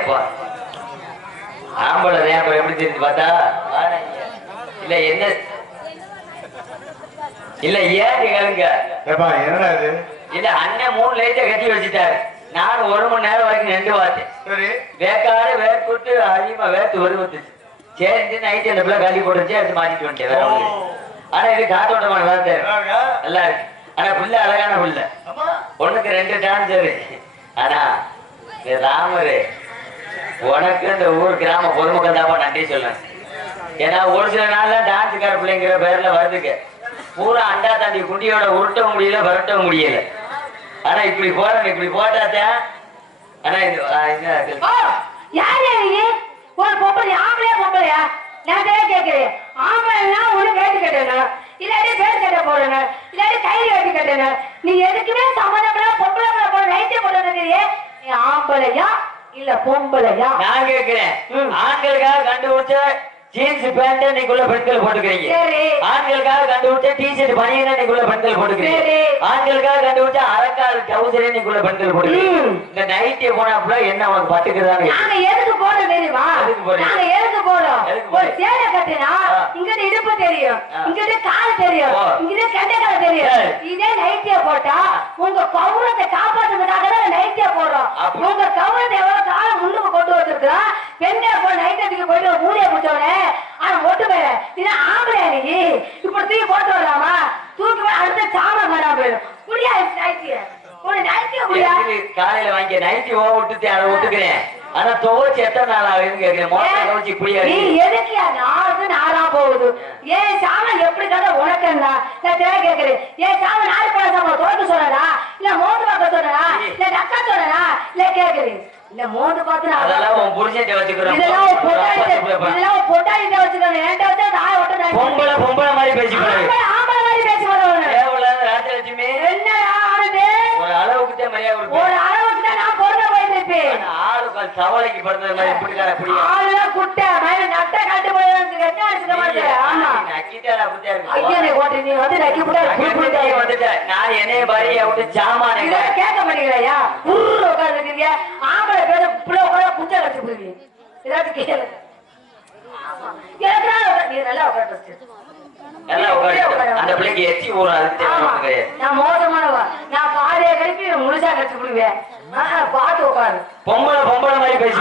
அப்பா ஆம்பளை அப்ப எப்படி தெரிஞ்சு பார்த்தா இல்ல என்ன இல்ல ஏன் கேளுங்க என்னடா இது இல்ல அண்ணன் 3 லைட்டை கட்டி வச்சுட்டாரு. நான் 1 மணி நேரம் வரைக்கும் நின்று பார்த்தேன். வேக்காடு வேர்க்குட்டு அதிகமா வேர்த்து வருவச்சு. சரி நைட்டு அந்த பிள்ளை காலி போட்டுச்சு எடுத்து மாட்டிட்டு வந்துட்டேன். ஆனா இது காத்தோட்டமான வார்த்தை நல்லா இருக்கு. ஆனா புள்ள அழகான புள்ள. ஒண்ணுக்கு 2 டான்ஸ். ஆனா ராமரு உனக்கு இந்த ஊர் கிராம பொதுமக்கள் தான் நன்றி சொல்லணும். ஏன்னா ஒரு சில நாள்ல டான்ஸுக்கார பிள்ளைங்கிற பேர்ல வருதுங்க. பூரா அண்டா தாண்டி குண்டியோட உருட்டவும் முடியல வரட்டவும் முடியல. ஆனா இப்படி போறேன் இப்படி போட்டாத்தான். ஆனா ஒரு பொம்பளை ஆம்பளையா பொம்பளையா நான் கேட்கிறேன். ஆம்பளைனா ஒண்ணு வேட்டு கட்டணும், இல்லாட்டி பேர் கட்ட போடணும், இல்லாட்டி கைது வேட்டி கட்டணும். நீ எதுக்குமே சம்மந்தப்பட பொம்பளை போட நைட்டே போடுறீங்க. நீ ஆம்பளையா இல்ல பொம்பளையா? நான் கேட்கிறேன். ஆண்களுக்காக கண்டுபிடிச்ச ஜீன்ஸ் பேண்ட் நீக்குள்ள பெண்கள் போட்டுக்கிறீங்க. ஆண்களுக்காக கண்டுபிடிச்ச டிஷர்ட் பனியனை நீக்குள்ள பெண்கள் போட்டுக்கிறீங்க. ஆண்களுக்காக கண்டுபிடிச்ச அரக்கால் டவுசரை நீக்குள்ள பெண்கள் போட்டுக்கிறீங்க. இந்த நைட்டே போனாப்புல என்ன உனக்கு பட்டுக்குதாங்க? நாங்க எதுக்கு போறோம் தெரியுமா? நாங்க எதுக்கு போறோம்? ஒரு சேலை கட்டினா இங்கிட்ட இடுப்பு தெரியும், இங்கிட்ட கால் தெரியும், இங்கிட்ட கெண்டைக்கால தெரியும். இதே நைட்டியா போட்டா உங்க கௌரவத்தை காப்பாற்றுறதுக்காக தான் நைட்டியா போடுறோம். உங்க கௌரவத்தை எவ்வளவு காலம் முன்னுக்கு கொண்டு வந்திருக்கோம். பெண்ணை போய் நைட்டத்துக்கு போயிட்டு மூடிய முடிச்சவனே ஆனா ஒட்டு போயிட இது ஆம்பளையா நீ இப்படி தூக்கி போட்டு வரலாமா? தூக்கி போய் அடுத்த சாமான் காணாம போயிடும். முடியாது நைட்டிய ஒரு நைட்டிய முடியாது. காலையில வாங்கி நைட்டி விட்டுட்டு அதை விட்டுக்கிறேன். ஆனா துவச்சு எத்தனை நாள் ஆகுதுன்னு கேட்கிறேன். மோட்டர் துவச்சு இப்படியா நீ எதுக்கியா நாளா போகுது? ஏன் சாமான் எப்படி கதை உனக்குன்னா நான் கேட்கிறேன். ஏன் சாமான் 4 பழம் சாமான் துவைக்க சொன்னா இல்ல மோந்து பார்க்க சொன்னா இல்ல நக்கா சொன்னா இல்ல கேட்கிறேன். இல்ல மோந்து பார்த்து அதெல்லாம் உன் புரிஞ்சுட்டு வச்சுக்கிறோம். இதெல்லாம் பொட்டாயிட்ட வச்சுக்கணும். ஏன்டா வச்சு நான் ஒட்ட பொம்பளை பொம்பளை மாதிரி பேசிக்கிறேன். ஆம்பளை மாதிரி பேசி வரவன ராஜலட்சுமி என்னடா ஆனது? ஒரு அளவுக்கு தான் மரியாதை ஒரு அளவுக்கு தான் நான் பொறுமை போயிருப்பேன். ஆளுக்கால் சவளைக்கு பிறந்த மாதிரி இப்படிக்கார அப்படி ஆளுலாம் குட்டை மேல நட்ட கட்டு போய் என்ன அடிச்சுக்க மாட்டேன். ஆமா நக்கிட்டாரா அப்படியா இருக்கு. ஐயனே கோட்டை நீ வந்து நக்கி போட வந்துட்டேன். நான் என்னைய பாரியா விட்டு சாமான இதெல்லாம் கேட்க மாட்டேங்கிறாயா? உருள உட்காந்துருக்கீங்க. ஆம்பளை பேர புள்ள உட்கார குஞ்சா கடிச்சு போடுவீங்க. ஏதாச்சும் கேளு. நீ நல்லா உட்காந்து அந்த பிள்ளைக்கு எச்சி ஊர் அதுக்கு நான் மோசமானவா. நான் பாதையை கடிப்பி முழுசா கடிச்சு விடுவேன். பாத்து உட்காரு. பொம்பளை பொம்பளை மாதிரி பேசி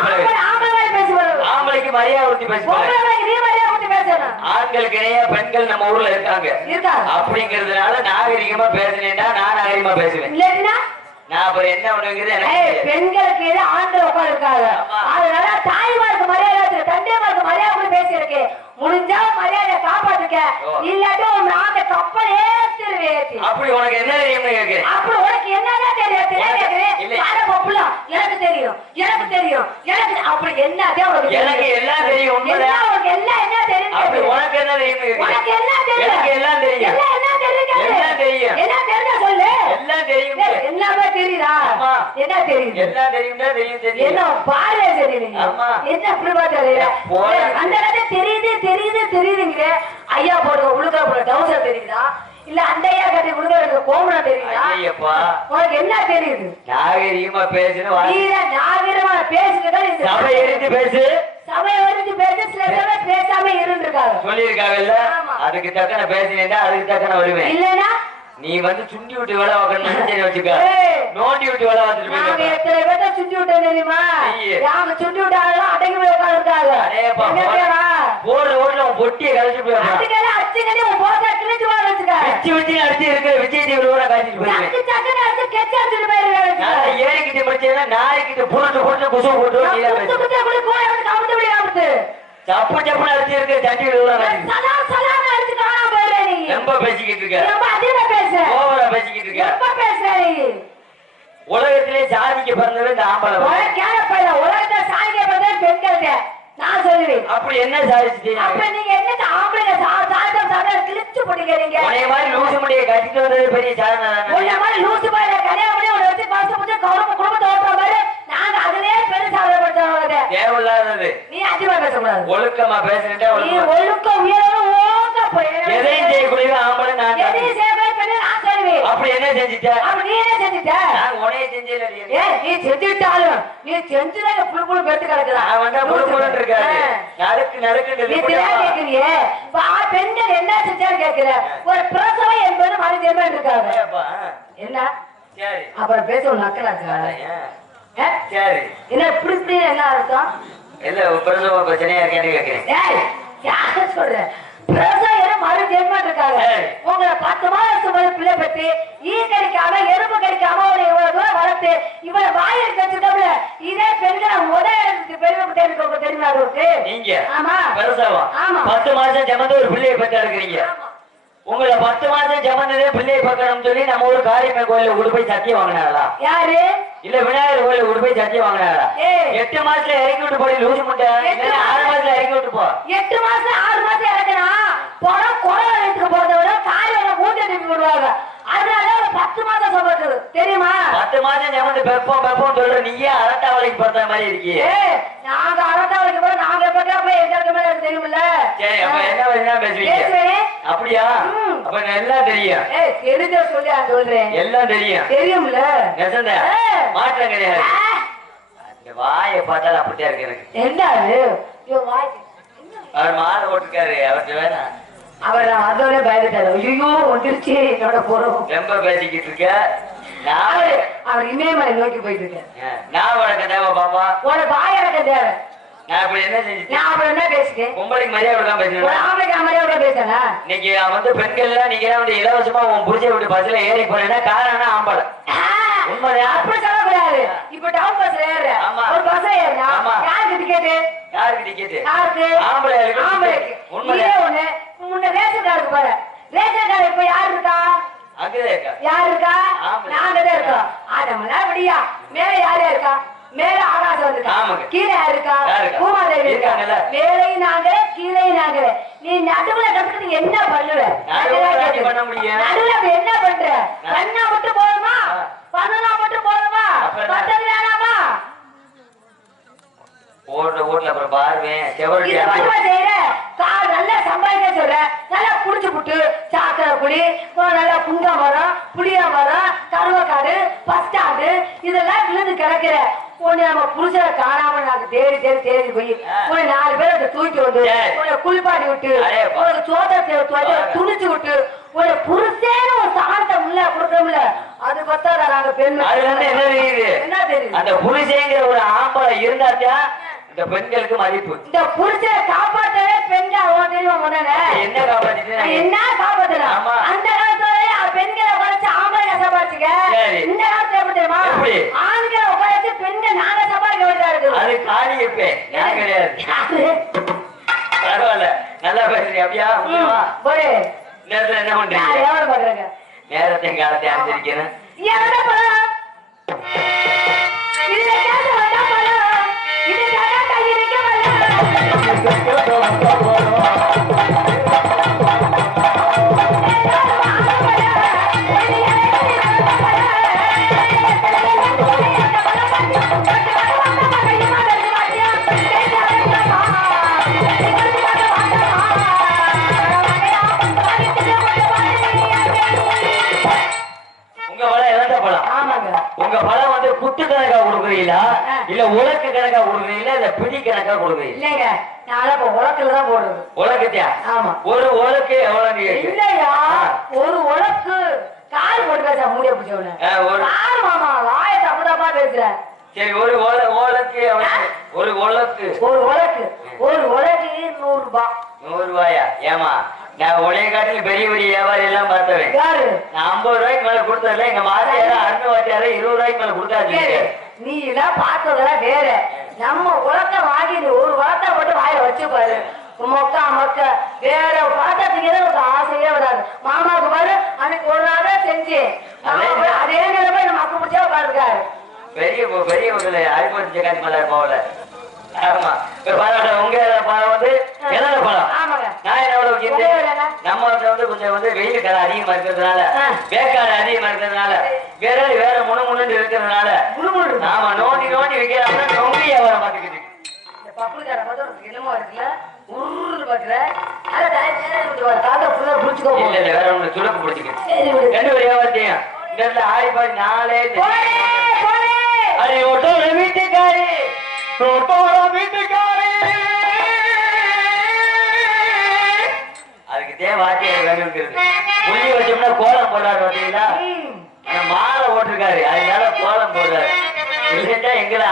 ஆம்பளை மாதிரி பேசி ஆம்பளைக்கு மரியாதை ஊட்டி பேசி நீ மரியாதை ஊட்டி பேசணும். ஆண்களுக்கு இடையே பெண்கள் நம்ம ஊர்ல இருக்காங்க அப்படிங்கறதுனால நாகரிகமா பேசுனேன்னா நான் நாகரிகமா பேசுவேன். இல்லைன்னா நான் அப்புறம் என்ன பண்ணுங்கிறது பெண்களுக்கு எது ஆண்கள் உட்கார்ந்து இருக்காங்க. அதனால தாய்மாருக்கு மரியாதை தந்தைமாருக்கு மரியாதை கூட பேசியிருக்கு. முடிஞ்சா மரியாதை காப்பாத்துக்க, இல்லாட்டி உன் நாங்க கப்பல் ஏற்றிடுவேன். அப்படி உனக்கு என்ன தெரியும்னு கேட்கிறேன். அப்படி உனக்கு என்னதான் தெரியும்? எனக்கு தெரியும், எனக்கு தெரியும், எனக்கு அப்படி என்னதான் உனக்கு எனக்கு எல்லாம் தெரியும். உனக்கு எல்லாம் என்ன தெரியும்? அப்படி உனக்கு என்ன தெரியும்? உனக்கு என்ன தெரியும்? எனக்கு எல்லாம் தெரியும். என்ன தெரியும்? எல்லாம் தெரியும். என்ன தெரிஞ்சா சொல்லு. எல்லாம் தெரியும். எல்லாமே தெரியுதா? என்ன தெரியும்? எல்லாம் தெரியும். தெரியும் தெரியும். என்ன பார்வை தெரியும்? என்ன அப்படி பார்த்தா அந்த கதை தெரியுது தெரியுது தெரியுதுங்க. ஐயா போடுற உழுக்கா போடுற டவுசர் தெரியுதா? இல்ல அந்த ஐயா கட்டி உழுக்க கோமனா தெரியுதா? உனக்கு என்ன தெரியுது? நாகரிகமா பேசுன்னு நாகரிகமா பேசுறதா சபை எடுத்து பேசு. சபையை வரைக்கும் பேச சில பேர் பேசாம இருந்திருக்காங்க சொல்லியிருக்காங்கல்ல. அதுக்கு தக்கன பேசினேன்னா அதுக்கு தக்கன வருவேன். இல்லன்னா நீ வந்து சுண்டி விட்டு வேலை வைக்கணும் வச்சுக்க. நோண்டி விட்டு வேலை பார்த்துட்டு நாங்க எத்தனை பேர்த்த சுண்டி விட்டோம் தெரியுமா? நாங்க சுண்டி விட்டாலும் அடங்கி போய் உட்காந்துருக்காங்க. போடுற ஓட்டுல உன் பொட்டியை கழிச்சு போயிடுறான். அடிச்சுக்கடி உன் போட்டா கிழிச்சு வர வச்சுக்க. வச்சு வச்சு அடிச்சு இருக்கு விஜய் டிவி ஊரா காய்ச்சிட்டு போயிருவேன். ஏறிக்கிட்டு படிச்சேன்னா நாளைக்கிட்ட புரட்டு புரட்டு குசு போட்டு சப்பு சப்புன்னு அடிச்சு இருக்கு சட்டி ஊரா ரொம்ப பேசிக்கிட்டு இருக்க. ஓவரா பேசிக்கிட்டு இருக்க. உலகத்திலே சாதிக்க பிறந்தது இந்த ஆம்பளை. உலகத்தை சாதிக்க பிறந்தது பெண்கள். நான் சொல்லுவேன். அப்படி என்ன சாதிச்சு? அப்ப நீங்க என்ன ஆம்பளைங்க சாதம் கிழிச்சு போட்டுக்கிறீங்க? உன்னை மாதிரி லூசு முடியை கட்டிட்டு வந்தது பெரிய சாதனை. உன்னை மாதிரி லூசு பாரு கல்யாணம் பண்ணி உன்னை வச்சு கஷ்டப்பட்டு குடும்பத்தை ஓட்டுற மாதிரி நாங்க அதுலயே பெரிய சாதனைப்படுத்த தேவையில்லாதது. நீ அதிகமா பேசக்கூடாது. ஒழுக்கமா பேசுறேன். நீ ஒழுக்க உயரம் ஓங்க போய் எதையும் செய்யக்கூடிய ஆம்பளை நான். எதையும் செய்யக்கூடிய பெண்ணு நான் சொல்லுவேன். அப்படி என்ன செஞ்சுட்ட? அப்படி நீ என்ன செஞ்சுட்ட? நான் உன்னை வேலையை செஞ்சேன். நீ செஞ்சுட்டாலும் நீ செஞ்சுதான் புழு புழு பெருத்து கிடக்குறான். அவன் தான் புழு புழுன்னு இருக்காரு. கேக்குறியே பெண்கள் என்ன செஞ்சாலும் கேட்கிற ஒரு பிரசவம் என்பது மனிதமா இருக்காங்க. என்ன அப்புறம் பேச ஒரு நக்கலா இருக்கா? சரி என்ன இப்படி என்ன அர்த்தம்? இல்ல பிரசவ பிரச்சனையா இருக்கேன்னு கேட்கிறேன். சொல்றேன் பிரசவம் மறுஜென்மா இருக்காங்க. உங்களை 10 மாதம் பிள்ளை பத்தி ஈ கடிக்காம எறும்பு கடிக்காம இவ்வளவு தூரம் வளர்த்து இவ்வளவு வாயில் வச்சிருக்கோம்ல. இதே பெண்களை முதல் பெருமை தெரியுமா இருக்கு? நீங்க ஆமா பிரசவம் 10 மாசம் ஜமந்து ஒரு பிள்ளையை பத்தா இருக்கிறீங்க. உங்களை 10 மாசம் ஜமந்ததே பிள்ளையை பார்க்கணும்னு சொல்லி நம்ம ஒரு காரியமே கோயில கொண்டு போய் சத்தியம் வாங்கினாங்களா? யாரு? இல்ல விநாயகர் கோயில கொண்டு போய் சத்தியம் வாங்கினாங்களா? 8 மாசத்துல இறக்கி விட்டு போய் லூசு முட்டை 6 மாசத்துல இறக்கி விட்டு போ. 8 மாசம் 6 மாசம் இறக்குனா பணம் குறைவத்துக்கு போறதை விட காரியம் மூஞ்சி திருப்பி விடுவாங்க. அதனால 10 மாசம் சமைக்குது தெரியுமா? 10 மாசம் ஜமந்து பெப்போம் சொல்ற நீயே அரட்டா வேலைக்கு பார்த்த மாதிரி இருக்கீங்க. நாங்க அரட்டா வேலைக்கு போற நாங்க எப்படியா போய் எங்க மேல தெரியுமில்ல? சரி அப்ப என்ன பேசுவீங்க? அப்படியா? அப்ப எல்லாம் தெரியும். தெரிஞ்ச சொல்லி சொல்றேன். எல்லாம் தெரியும். தெரியும்ல? நெசந்த மாற்றம் கிடையாது. வாயை பார்த்தாலும் அப்படித்தான் இருக்கு எனக்கு. என்ன அவர் மாலை போட்டிருக்காரு. அவருக்கு வேணாம். அவர் அதோட பயந்துட்டாரு. ஐயோ வந்துருச்சு என்னோட போறோம். ரொம்ப பேசிக்கிட்டு இருக்க. அவர் இமயமலை நோக்கி போயிட்டு இருக்கேன். நான் வழக்கம் தேவை பாப்பா. உனக்கு வாய் இறக்கம் தேவை. நான் இப்ப என்ன செஞ்சேன்? நான் அப்ப என்ன பேசிட்டேன்? பொம்பளைக்கு மரியாதை தான் பேசணும். ஆம்பளைக்கு மரியாதை பேசல. இன்னைக்கு வந்து பெண்கள் நீங்க வந்து இலவசமா உன் புடிச்ச விட்டு பஸ்ல ஏறி போறேன்னா காரணம் ஆம்பளை. உண்மையா? அப்படி சொல்லக்கூடாது. இப்ப டவுன் பஸ்ல ஏறுற ஒரு பஸ் ஏறினா யாருக்கு டிக்கெட்? யாருக்கு டிக்கெட்? யாருக்கு? ஆம்பளைக்கு. உண்மையா? ஒண்ணு முன்ன ரேஷன் கார்டுக்கு போற. ரேஷன் கார்டு இப்ப யாரு இருக்கா? அங்கதான் இருக்கா. யாரு இருக்கா? நாங்கதான் இருக்கோம். ஆடமெல்லாம் விடியா மேல யாரு இருக்கா? மேல ஆகாசம் இருக்கா? கீழே யாரு இருக்கா? பூமாதேவி இருக்காங்கல்ல. மேலையும் நாங்களே கீழையும் நாங்களே. நீ நடுவுல கட்டுறது என்ன பண்ணுவ? நடுவுல என்ன பண்ற? பண்ணா மட்டும் போதுமா? பண்ணனா மட்டும் போதுமா? பத்தது வேணாமா? ஓட்ல அப்புறம் பாருவேன் நல்லா சம்பாதிக்க சொல்ற நல்லா குடிச்சு புட்டு சாக்கடை குடி நல்லா புங்க மரம் புளிய மரம் கருவக்காடு பஸ் ஸ்டாண்டு இதெல்லாம் விழுந்து கிடக்குற உன்னை நம்ம புருஷனை காணாம நாங்க தேடி போய் உன்னை 4 பேரை தூக்கி வந்து உன்னை குளிப்பாடி விட்டு உனக்கு சோதனை துணிச்சு விட்டு உன்னை புருஷேன்னு ஒரு சாந்தம் இல்ல கொடுக்கல. அது பார்த்தா நாங்க பெண் என்ன தெரியுது? அந்த புருஷங்கிற ஒரு ஆம்பளை இருந்தாத்தான் இந்த பெண்களுக்கு மதிப்பு. இந்த புருஷனை காப்பாற்றவே பெண்கள் தெரியுமா? முதல்ல என்ன காப்பாற்ற என்ன காப்பாற்றலாம்? அந்த காலத்துல பெண்களை உழைச்சு ஆம்பளை சம்பாதிச்சுக்க. இந்த காலத்துல எப்படி தெரியுமா? ஆண்களை உழைச்சு பெண்கள் நாங்க சம்பாதிக்க வேண்டியதா இருக்கு. அது காலி இருப்பேன் நான் கிடையாது. பரவாயில்ல நல்லா பேசுறீங்க. அப்படியா? ஒரு நேரத்துல என்ன பண்றீங்க? எவ்வளவு பண்றீங்க? நேரத்தை காலத்தை அனுசரிக்கிறேன். உங்க பழம் வந்து குத்து கணக்கா கொடுக்குறீங்களா இல்ல உலக்கு கணக்கா கொடுக்குறீங்களா இல்ல பிடி கணக்கா கொடுக்குறீங்க? இல்லங்க நான் உலக்குலதான் போடுறது. உலக்கத்தியா? ஆமா. ஒரு உலக்கு எவ்வளவு? இல்லையா ஒரு உலக்கு கால் போட்டு பேச முடிய பிடிச்சவன மாமா வாய தப்புதப்பா பேசுற. சரி ஒரு உலக்கு ஒரு உலக்கு 100 ரூபாய். 100 ரூபாயா? ஏமா நான் உடைய காட்டில பெரிய பெரிய வியாபாரி எல்லாம் பார்த்தவன். நான் 50 ரூபாய்க்கு மேல கொடுத்ததுல எங்க மாத்தியார அருமை வாத்தியார 20 ரூபாய்க்கு மேல கொடுத்தாச்சு. நீ எல்லாம் பார்த்ததெல்லாம் வேற. நம்ம உலக்க வாங்கி ஒரு வார்த்தை போட்டு வாயில வச்சு பாரு மொக்க வேற பாத்திரத்துக்கு ஒரு ஆசையே வராது. மாமாவுக்கு பாரு அன்னைக்கு ஒரு நாளே செஞ்சு அதே நிலைமை நம்ம அப்ப பிடிச்சா உட்காந்துருக்காரு. பெரிய அரிப்பறிச்ச காட்சி மேல போகல. ஆமா உங்க பழம் வந்து எதன பழம்? நான் என்ன நம்ம வந்து கொஞ்சம் வந்து வெயில் காலம் அதிகமா இருக்கிறதுனால வேக்காடு அதிகமா இருக்கிறதுனால வேற முன்னு இருக்கிறதுனால ஆமா நோண்டி வைக்கிறாங்க. நோண்டி வியாபாரம் பார்த்துக்கிட்டு பப்புக்கார பார்த்து என்னமோ இருக்குல்ல உருன்னு பாக்குற அதை புடிச்சுக்கோ. இல்ல வேற ஒண்ணு சுடக்கு பிடிச்சிக்கிட்டு 2 வியாபாரத்தையும் இந்த இடத்துல ஆடி பாடி 4 வாத்தியார் வேணுங்கிறது. புள்ளி வச்சோம்னா கோலம் போடுறாரு பார்த்தீங்களா? மாலை ஓட்டிருக்காரு, அதனால கோலம் போடுறாரு. இல்லைன்னா எங்களை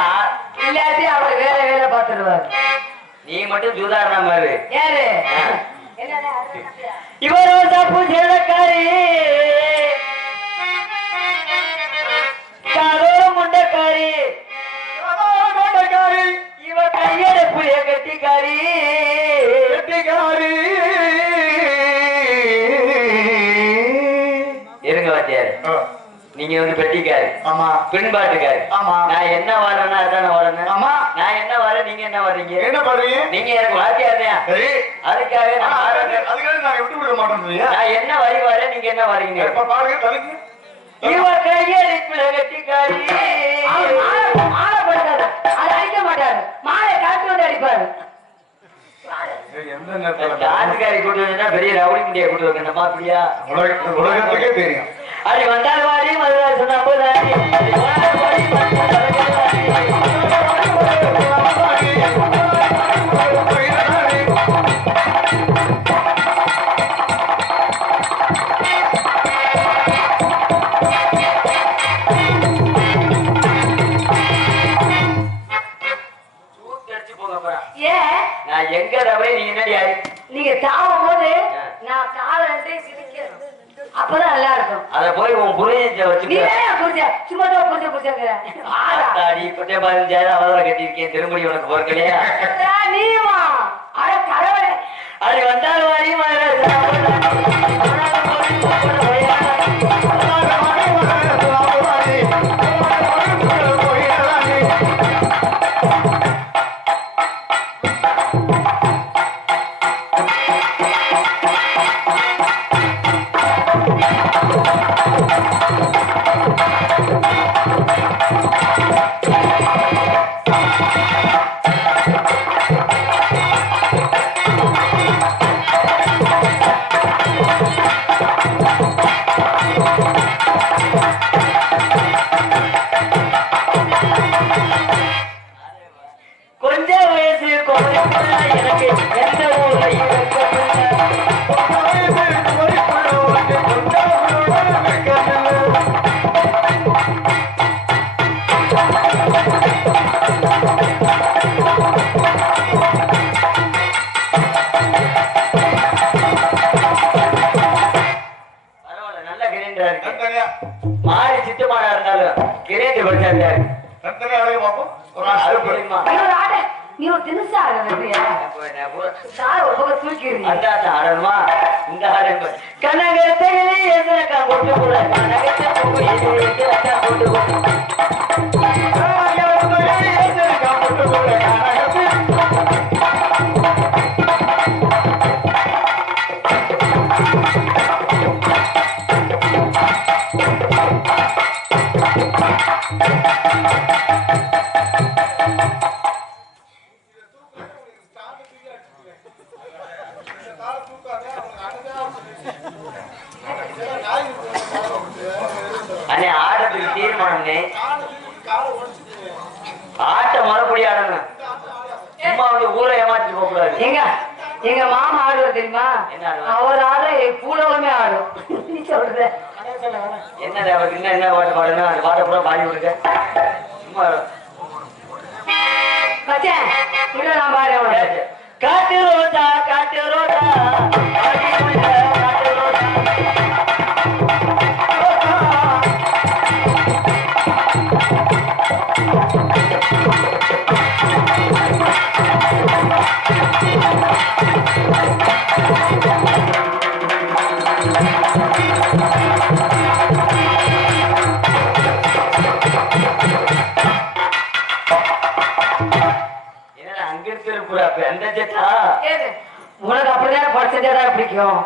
இல்லாட்டி அவர் வேற வேலை பார்த்துருவாரு. நீ மட்டும் சுதாரணா மாதிரி யாரு இவர் தப்பு சேலக்காரி முண்டக்காரி இவ கையட புளிய கட்டிக்காரி இருங்க வாத்தியாரு. நீங்க வந்து பெட்டிக்காரு, ஆமா, பின்பாட்டுக்காரு, ஆமா. நான் என்ன வரேன்னா அதான வரேன். ஆமா, நான் என்ன வரேன், நீங்க என்ன வர்றீங்க? என்ன பண்றீங்க? நீங்க எனக்கு வாத்தியார் தான். சரி, அதுக்காக அதுக்காக நான் விட்டு விட மாட்டேன். நான் என்ன வரி வரேன், நீங்க என்ன வரீங்க? இப்ப பாருங்க, தலைக்கு இவ கையடிப்புல கட்டிக்காரி மாலை போட்டாரு, அதை அடிக்க மாட்டாரு, மாலை காட்டு வந்து அடிப்பாரு. எந்த நேரத்துல டான்ஸ்காரி கூட்டு வந்தா பெரிய ரவுடி முடியா கூட்டு வைக்கணுமா? அப்படியா? உலகத்துக்கே தெரியும். அது வந்தால் வாரி மதுராசு நம்புதாரி நான் எங்க ரவரை நீங்க என்ன யாரு? நீங்க தாவும் போது நான் காலை ரெண்டையும் சிரிக்கணும், அப்பதான் நல்லா இருக்கும். அத போய் உன் புரிஞ்ச வச்சு நீ புரிஞ்ச சும்மா தான் புரிஞ்ச புரிஞ்சாங்க கொட்டை பதினஞ்சாயிரம் அவரை கட்டியிருக்கேன், திரும்படி உனக்கு பொறுக்கலையா? நீமா அட கடவுளே. அது வந்தால் வாரி கொஞ்ச வயசு எனக்கு எந்த ஊரை நல்ல கிரைண்டரா இருக்கு. மாறி சித்து மாடா இருந்தாலும் கிரைண்டர் படிச்சா நீ ஒரு தினசா தூக்கிடுங்க. கனகத்தை கொண்டு கூட கனகத்தை கொண்டு அண்ணே ஆட்டத்துக்கு தீர்மானம்னே, ஆட்ட மறுபடி ஆடணும். சும்மா வந்து ஊரை ஏமாத்திட்டு போக கூடாது. எங்க மாமா ஆடுவார் தெரியுமா? அவர் ஆட பூலோகமே ஆடும். நீ சொல்ற என்ன அவருக்கு என்ன பாட்டு பாடணும், அந்த பாட்டை கூட பாடி விடுங்க. சும்மா மச்சான் உள்ள நான் பாடுறேன். காட்டு ரோஜா காட்டு ரோஜா காட்டு ரோஜா உனக்கு அப்படிதான் படிச்சதேதான் பிடிக்கும்.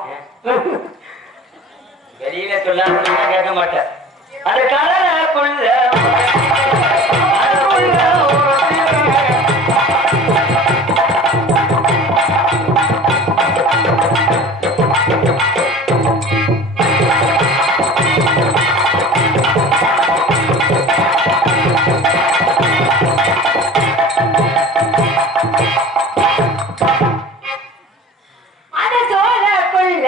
வெளியில சொல்லாம கேட்க மாட்டேன். அது கடலுக்குள்ள அது சோழக்குள்ள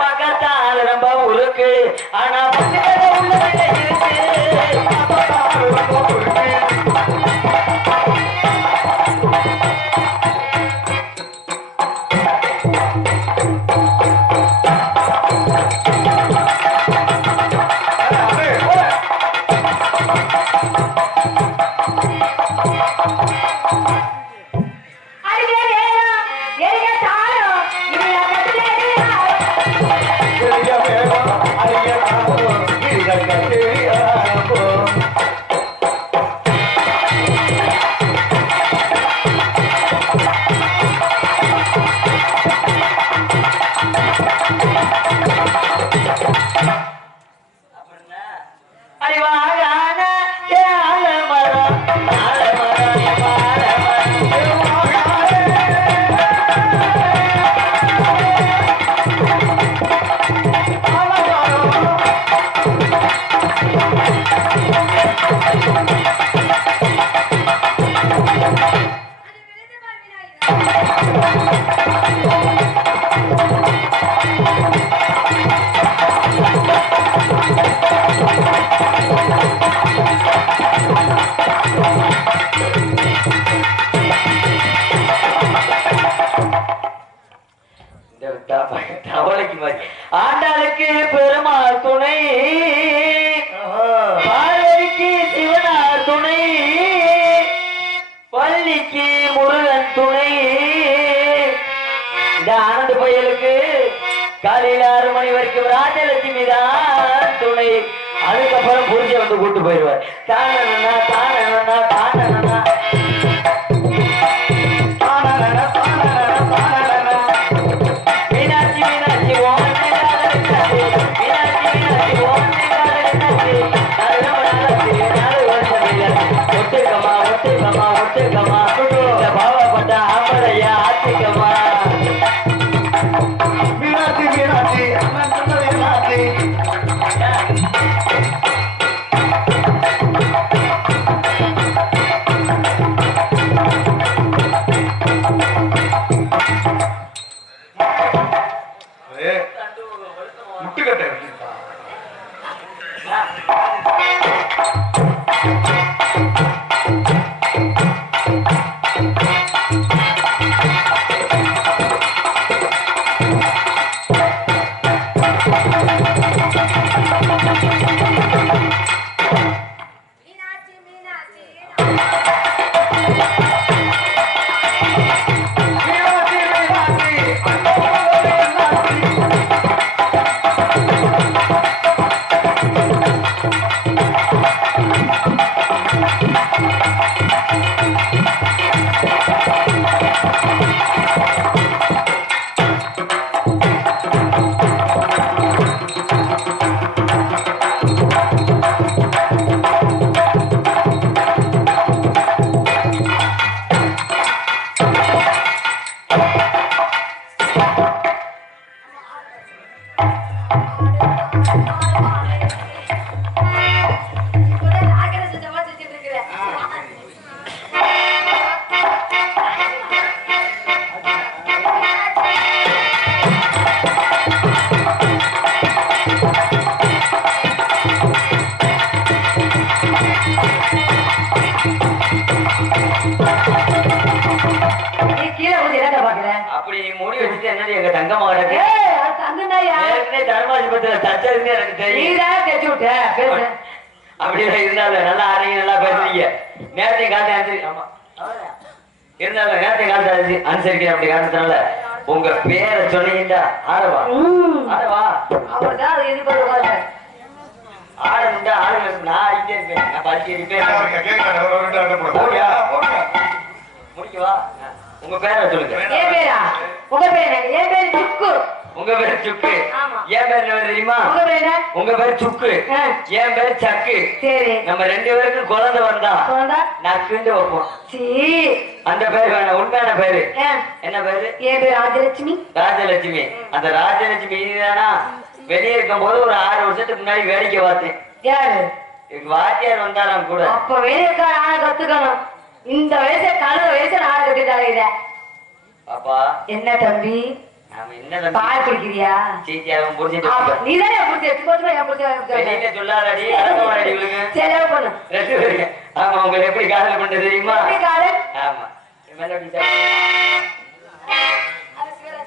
பக்கத்தால் ரொம்ப உருக்கு ஆனா பக்கத்துல உள்ளதுல இருக்கு ஆண்டாளுக்கு பெருமாள் துணை, பார்வதிக்கு சிவனார் துணை, பள்ளிக்கு முருகன் துணை. இந்த ஆனந்த பயலுக்கு காலையில 6 மணி வரைக்கும் ராஜலட்சுமி தான் துணை. அதுக்கப்புறம் புரிஞ்ச வந்து கூட்டு போயிடுவார். தானண்ணா தானண்ணா தானண்ணா பாவப்பட்ட ஆம்பளையா ஆத்திக்கமா மீனாட்சி மீனாட்சி அண்ணன் சொன்னது மீனாட்சி. முட்டுக்கட்டை அப்படி மூடி வச்சுட்டு என்னது எங்க தங்கம்மா கிடக்கு தர்மாதிபத்துல தச்சதுன்னு எனக்கு தெரியும். அப்படிதான் இருந்தாலும் நல்லா ஆறீங்க, நல்லா பேசுறீங்க. நேரத்தையும் காத்து அனுசரி ஆமா இருந்தாலும் நேரத்தையும் காத்து அனுசரிக்கிறேன். அப்படி காரணத்தினால உங்க பேரை சொன்னீங்கடா ஆடவா ஆடவா ஆடணுண்டா ஆளுங்க நான் ஆடிட்டே இருப்பேன். நான் படிச்சு முடிக்கவா? உங்க பேரை சொல்லுங்க. உங்க பேரு சுக்கு. உங்க பேரு சுக்கு. என் பேர் என்ன தெரியுமா? உங்க பேரு சுக்கு, என் பேரு சக்கு. சரி, நம்ம 2 பேருக்கு குழந்தை வந்தா நக்குண்டு வைப்போம். அந்த பேர் வேணாம். உண்மையான பேரு என்ன பேரு? என் பேரு ராஜலட்சுமி. ராஜலட்சுமி. அந்த ராஜலட்சுமி தானா வெளியே இருக்கும் போது ஒரு 6 வருஷத்துக்கு முன்னாடி வேடிக்கை பார்த்தேன். யாரு? எங்க வாத்தியார் வந்தாலும் கூட அப்ப வெளியே கத்துக்கணும். இந்த வயசு கலர் வயசு நாடு கட்டிட்டாங்க. பாப்பா என்ன தம்பி நாம என்ன பால் குடிக்கிறியா சீச்சி அவன் புரிஞ்சுட்டு நீதானே புடிச்சு சொல்லாதடி அடக்கமாடி விழுங்க செலவு பண்ணு ரெண்டு பேருக்கு ஆமா உங்களை எப்படி காதல் பண்றது தெரியுமா காதல் ஆமா மெலோடி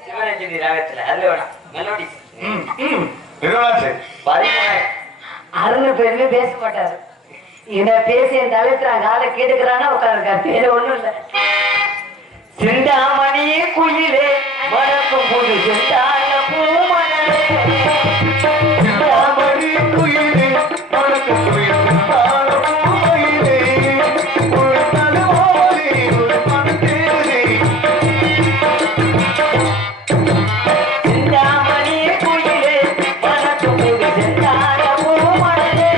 சிவரஞ்சனி ராகத்துல அதுல வேணாம் மெலோடி அருண் பெருமே பேச மாட்டாரு இவனை பேசி என் தவிர்க்கிறான் காலை கேட்டுக்கிறானா உட்காந்துருக்கா பேரு ஒண்ணும் இல்ல சிந்தாமணி குயிலே வளர்க்கும் போது செந்தாய பூமணலே சிந்தாமணி குயிலே வளர்க்கும் போது செந்தாய பூமயிலே ஒரு தலவாலே ஒரு மனத்தேரே சிந்தாமணி குயிலே வளர்க்கும் போது செந்தாய பூமணலே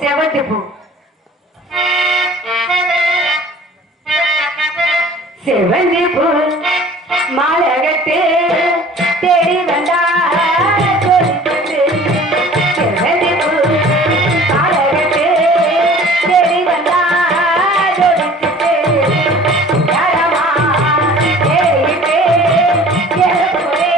செவந்தி பூ செவந்தி பூ மாலகத்தே தேடி வந்தா செவந்தி பூ மாலகத்தே தேடி வந்தா யாரமா தேடிட்டே செவந்தி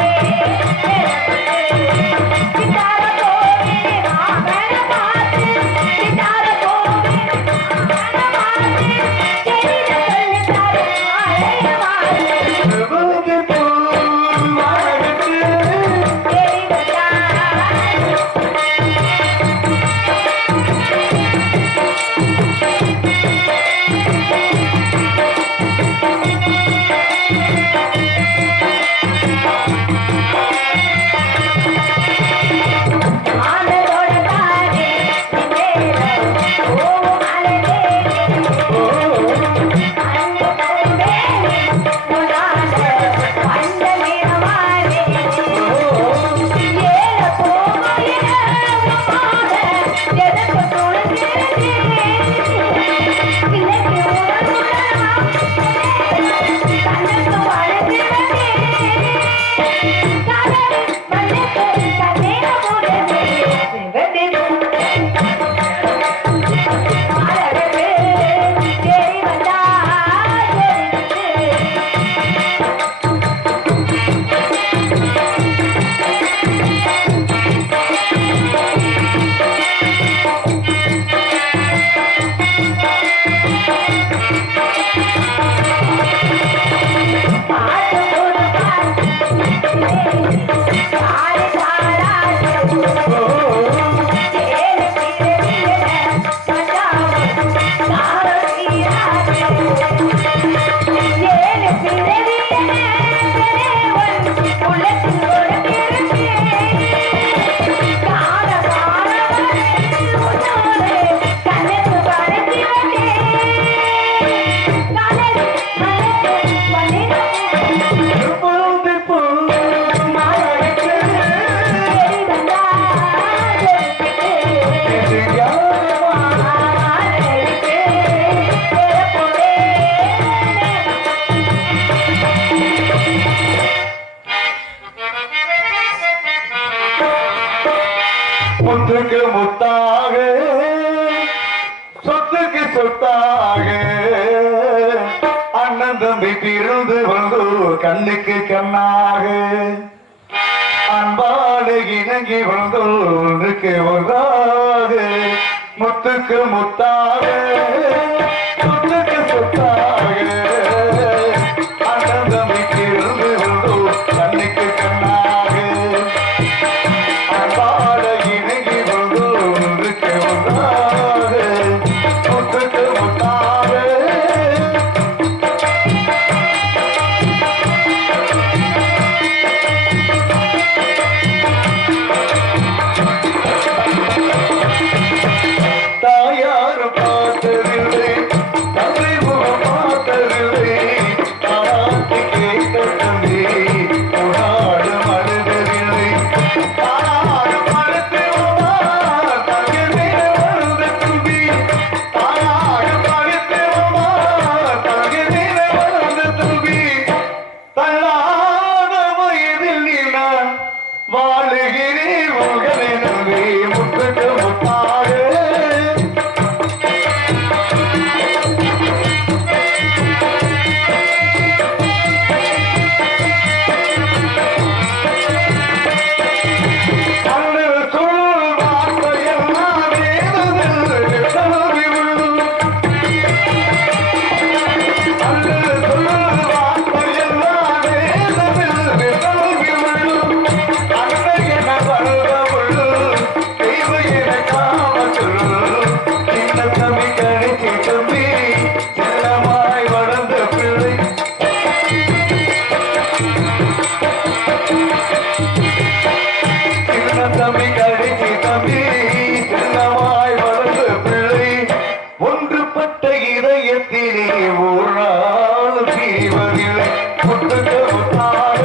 பூ பிறந்து வந்து கண்ணுக்கு கண்ணாக அன்பாடு இணங்கி வந்து ஒன்றுக்கு ஒன்றாக முத்துக்கு முத்தாக சொத்துக்கு சொத்தாக அண்ணன் தம்பி பிறந்து வந்து கண்ணுக்கு கண்ணாக அன்பாடு இணங்கி வந்து ஒன்றுக்கு ஒன்றாக முத்துக்கு முத்தாக தாயார் பார்த்ததில்லை தந்தை முகம் பார்த்ததில்லை தாராட்டி கேட்டதில்லை கொண்டாடு மழுதவில்லை தாராடு படுத்துவா தங்கமே வருந்த தும்பி தாராடு படுத்துவா தங்கமே வருந்த தும்பி தள்ளாத வயதில் நீ நான் வாழுகிறேன் உங்களை நம்பி முத்துக்கு முத்தாக தம்பி கழிச்சி தம்பி சின்னமாய் வளர்ந்த பிள்ளை ஒன்றுபட்ட இதயத்திலே ஒரு நாள் தீவதில்லை முத்துக்கு முத்தாக